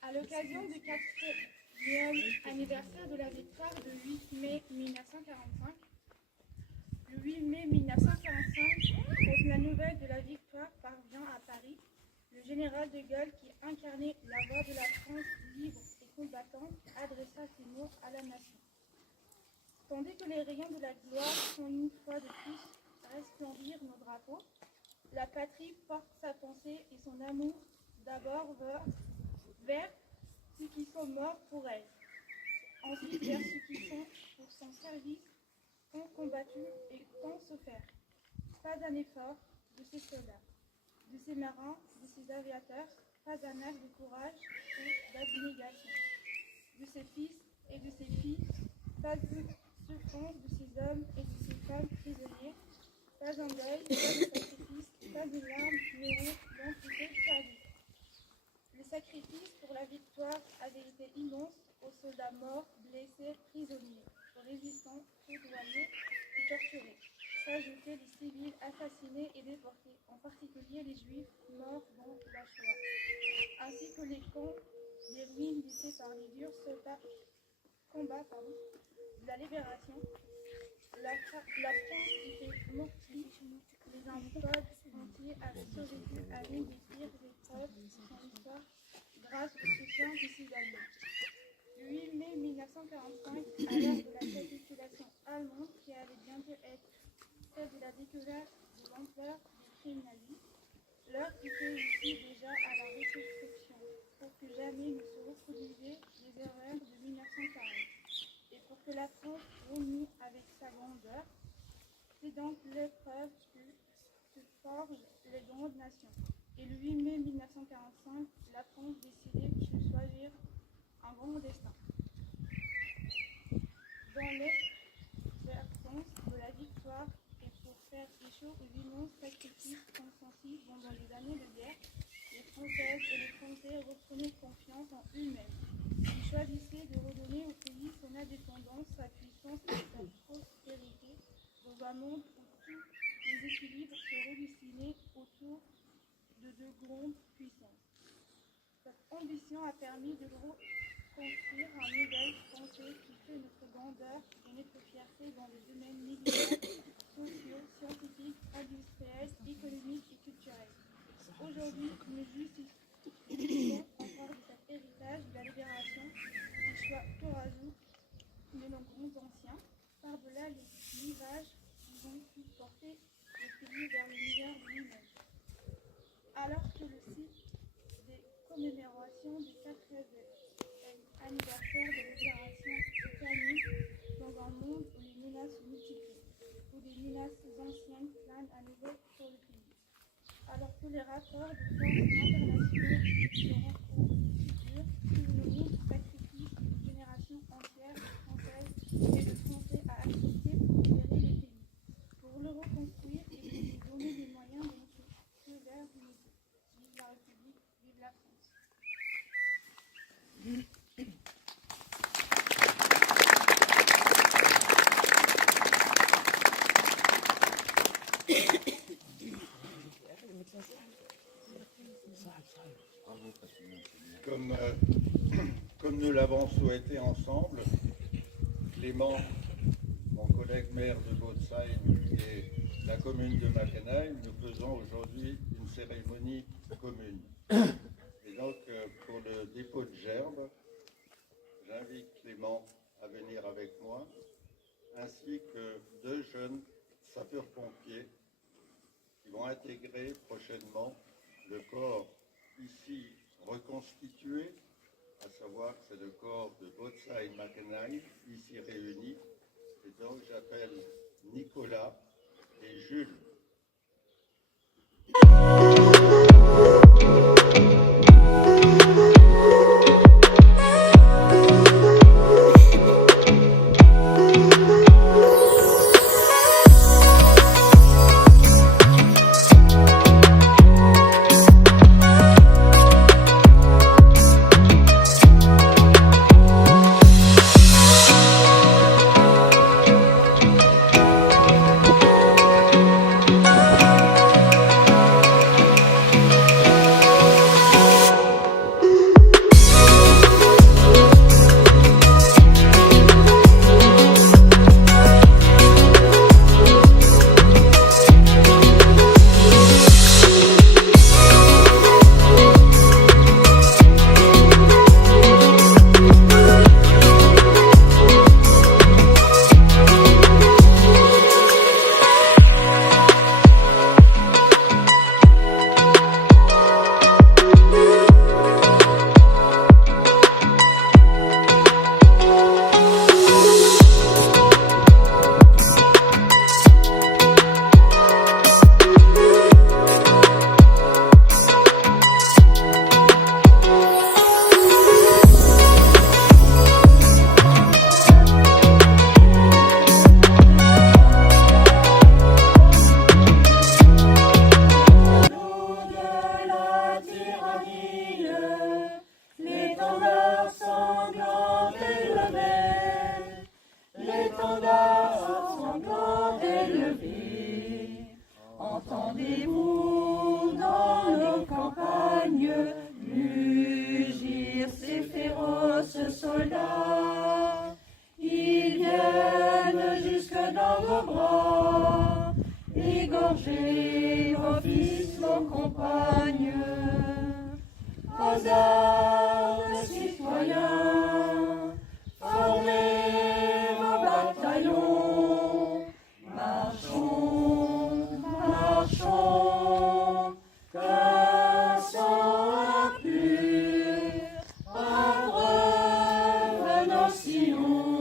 À l'occasion du 4e anniversaire de la victoire de 8 mai 1945, le 8 mai 1945, quand la nouvelle de la victoire parvient à Paris, le général de Gaulle, qui incarnait la voix de la France libre et combattante, adressa ces mots à la nation. Tandis que les rayons de la gloire font une fois de plus resplendir nos drapeaux, la patrie porte sa pensée et son amour d'abord vers ceux qui sont morts pour elle, ensuite vers ceux qui sont pour son service, ont combattu et ont souffert. Pas un effort de ces soldats, de ces marins, de ces aviateurs, pas un acte de courage ou d'abnégation. De ces fils et de ces filles, pas de souffrance de ces hommes et de ces femmes prisonniers, pas un deuil, pas de sacrifice, pas de larmes, mais d'identité perdue. Le sacrifice pour la victoire avait été immense aux soldats morts, blessés, prisonniers, aux résistants, foudroyés et torturés. S'ajoutaient les civils assassinés et déportés, en particulier les juifs morts dans la Shoah, ainsi que les camps des ruines laissées par les durs combats de la libération. La France était mortie, les emplois entiers avaient survécu à l'une des pires épreuves de son histoire grâce au soutien de ses alliés. Le 8 mai 1945, à l'heure de la capitulation allemande qui allait bientôt être celle de la découverte de l'ampleur des crimes nazis, l'heure était ici déjà à la reconstruction pour que jamais ne se reproduisaient les erreurs de 1940 et pour que la France renoue avec sa grandeur. C'est donc l'épreuve que se forgent les grandes nations. Et le 8 mai 1945, la France décidait de choisir un grand destin. Dans l'espérance de la victoire et pour faire écho aux immenses sacrifices consentis pendant les années de guerre, les Françaises et les Français reprenaient confiance en eux-mêmes. Ils choisissaient de redonner au pays son indépendance, sa puissance et sa prospérité dans un monde où tous les équilibres se redessinaient autour de deux grandes puissances. Cette ambition a permis de reconstruire un modèle français qui fait notre grandeur et notre fierté dans les domaines militaires, sociaux, scientifiques, industriels, économiques et culturels. Aujourd'hui, nous justifions encore de cet héritage de la libération, du choix courageux de nos grands anciens, par-delà les clivages qui ont pu porter le pays vers le meilleur de lui-même. Alors que le site des commémorations du 4e anniversaire de la libération se termine dans un monde où les menaces se multiplient, où les menaces anciennes planent à nouveau sur le pays, alors que les rapports de force internationaux seront au futur, que le monde sacrifice une génération entière de Françaises et de Français à accepter pour libérer les pays, pour le reconstruire et pour lui donner les moyens de notre feu vert du nouveau. Vive la République, vive la France. Comme nous l'avons souhaité ensemble, Clément, mon collègue maire de Bautzheim et la commune de Mackenheim, nous faisons aujourd'hui une cérémonie commune. Et donc, pour le dépôt de gerbes, j'invite Clément à venir avec moi, ainsi que 2 jeunes sapeurs-pompiers qui vont intégrer prochainement le corps ici reconstitué, à savoir que c'est le corps de Bautzheim-Mackenheim, ici réunis. Et donc j'appelle Nicolas et Jules. soldats, ils viennent jusque dans vos bras, égorger vos fils, vos compagnes. Aux armes, citoyens, formez vos bataillons, marchons, marchons, qu'un sang impur en revenant Sion.